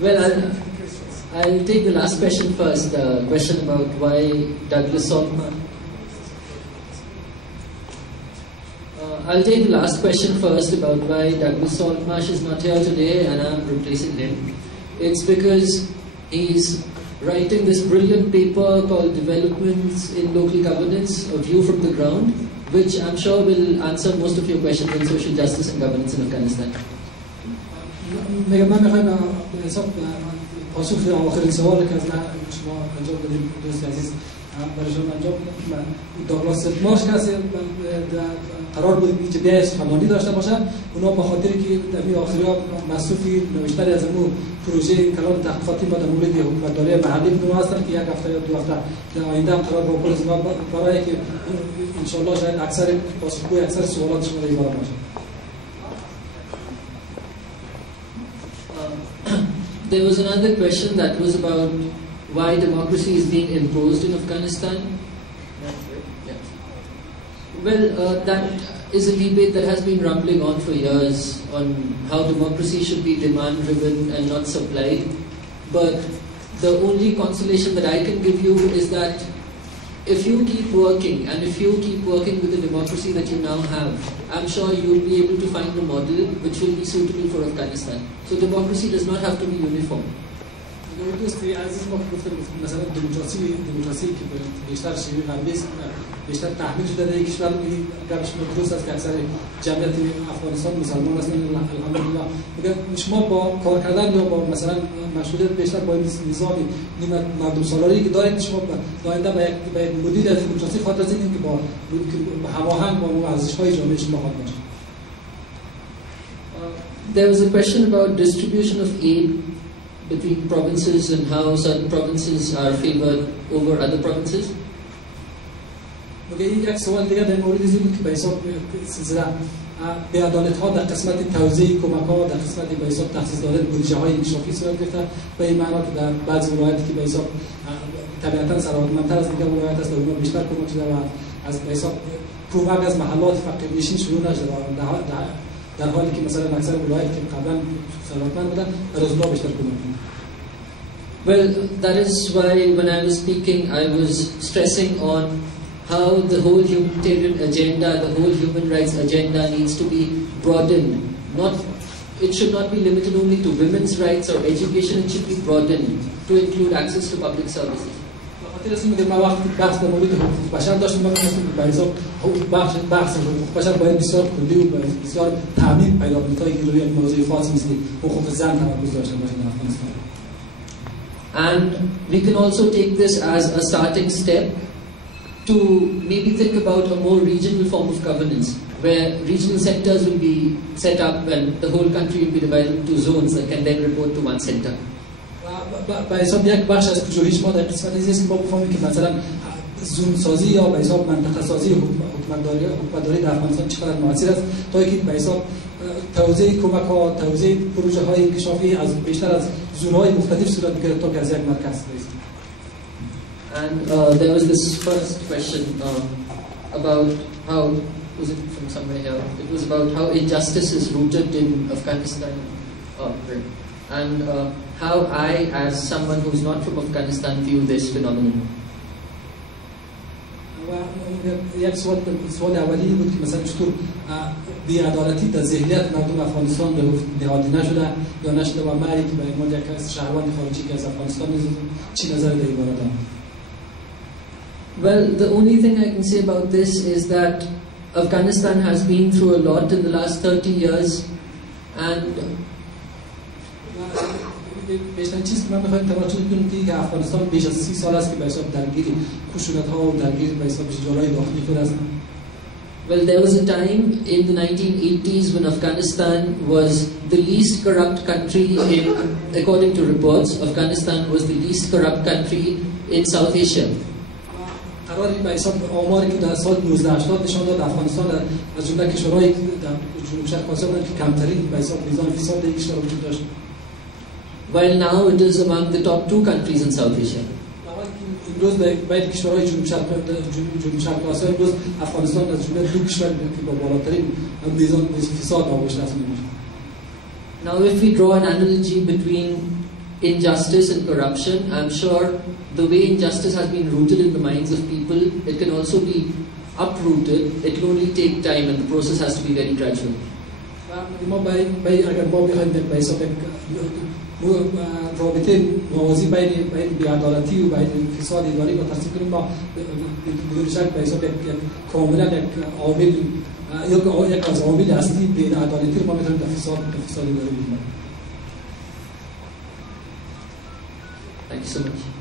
Well, I'll take the last question first. The question about why Douglas Saltmarsh. I'll take the last question first about why Douglas Saltmarsh is not here today and I'm replacing him. It's because he's writing this brilliant paper called Developments in Local Governance, a View from the Ground, which I'm sure will answer most of your questions on social justice and governance in Afghanistan. من میخوایم به حساب پاسخ آخرین سوالی که از شما انجام بدیم دوست عزیز برای شما انجام بدیم. داگلاس سالتمارش کسی قرار بود که بیای سخنرانی داشته باشه، اونا به خاطر که در آخری ها مصروفی نوشتن از اون پروژه کلان تحقیقاتی با در مورد حکومتداری محلی بودن هستن که یک هفته یا دو هفته در آینده هم قرار با پلیس برای که ان شاء الله شاید اکثر پاسخگوی اکثر سوالات شما را عبارت باشه. There was another question that was about why democracy is being imposed in Afghanistan. Yeah. Well, that is a debate that has been rumbling on for years on how democracy should be demand-driven and not supplied. But the only consolation that I can give you is that if you keep working, and if you keep working with the democracy that you now have, I'm sure you'll be able to find a model which will be suitable for Afghanistan. So democracy does not have to be uniform. دوستی عزیز ما گفتم مثلا دموکراسی که بیشتر شیوه غربی است، بیشتر تحمیل شده در کشور گرش درست است که اکثر جمعیت افغانستان مسلمان هستند الحمدلله. میگم شما با کار کردن یا با مثلا مشغولیت بیشتر با نظام نیمه مردم سالاری که دارید، شما آینده به یک مدیر از دموکراسی خاطر زدید که با هماهنگ با ارزش‌های جامعه شما خواهد باشد. There was a question about distribution of aid between provinces and how certain provinces are favored over other provinces. مگه این یک سوال دیگه در مورد این بود که به حساب سلسله به عدالت ها در قسمت توزیع کمک ها در قسمت به حساب تخصیص دادن بودجه های انکشافی صورت گرفته به این معنا که در بعضی ولایاتی که به حساب طبیعتا ثروتمندتر از دیگر ولایات است اونها بیشتر کمک شده و از به حساب کمک از محلات فقیر نشین شروع نشده در حالی که مثلا اکثر ولایات که قبلا ثروتمند بودن در اونها بیشتر کمک می‌کنند. Well, that is why when I was speaking, I was stressing on how the whole humanitarian agenda, the whole human rights agenda needs to be broadened. It should not be limited only to women's rights or education, it should be broadened to include access to public services. خاطر از اینکه ما وقتی بحث در مورد حقوق بشر داشتیم، ما گفتیم که بحث حقوق بشر باید بسیار کلی و بسیار تعمیم پیدا کنه تا اینکه روی موضوع خاصی مثل حقوق زن تمرکز داشته باشه در افغانستان. And we can also take this as a starting step to maybe think about a more regional form of governance, where regional sectors will be set up and the whole country will be divided into zones that can then report to one center. به حساب یک بخش از پژوهش ما در قسمت این است که ما بفهمیم که مثلا زون سازی یا به حساب منطقه سازی حکومتداری در افغانستان چقدر موثر است تا اینکه به حساب توزیع کمک ها، توزیع پروژه های انکشافی از بیشتر از زون‌های مختلف صورت بگیره تا که از یک مرکز برسیم. And there was this first question about how, was it from somewhere here? It was about how injustice is rooted in Afghanistan. Right. And how I, as someone who's not from Afghanistan, view this phenomenon. یک سوال اولی بود که مثلا چطور بی‌عدالتی در ذهنیت مردم افغانستان نهادی نشده یا نشده و من که به عنوان یک شهروند خارجی که از افغانستان چی نظر در این باره دارم؟ Well, the only thing I can say about this is that Afghanistan has been through a lot in the last 30 years and بیشترین چیزی که من بخواید توجه کنید که افغانستان بیش از 30 سال است که به حساب درگیر خشونت‌ها و درگیر به حساب جنایات داخلی خود است. Well, there was a time in the 1980s when Afghanistan was the least corrupt country according to reports, Afghanistan was the least corrupt country in South Asia. قراری به حساب آماری که در سال 1980 نشان داد افغانستان از جمله کشورهای در جنوب شرق آسیا بود که کمترین به حساب میزان فساد در کشور وجود داشت. While now it is among the top 2 countries in South Asia. امروز باید کشورهای جنوب شرق آسیا امروز افغانستان از جمله 2 کشور که با بالاترین میزان فساد آغشته است. Now if we draw an analogy between injustice and corruption. I'm sure the way injustice has been rooted in the minds of people, it can also be uprooted. It will only take time, and the process has to be very gradual. ما اگر ما بخوایم به حساب رابطه موازی بین بی‌عدالتی و بین فساد اداری با ترسیم کنیم، ما بدون شک به حساب کاملا یک عامل یک از عوامل اصلی بی‌عدالتی رو ما میتونیم در فساد اداری بگیریم. Thank you so much.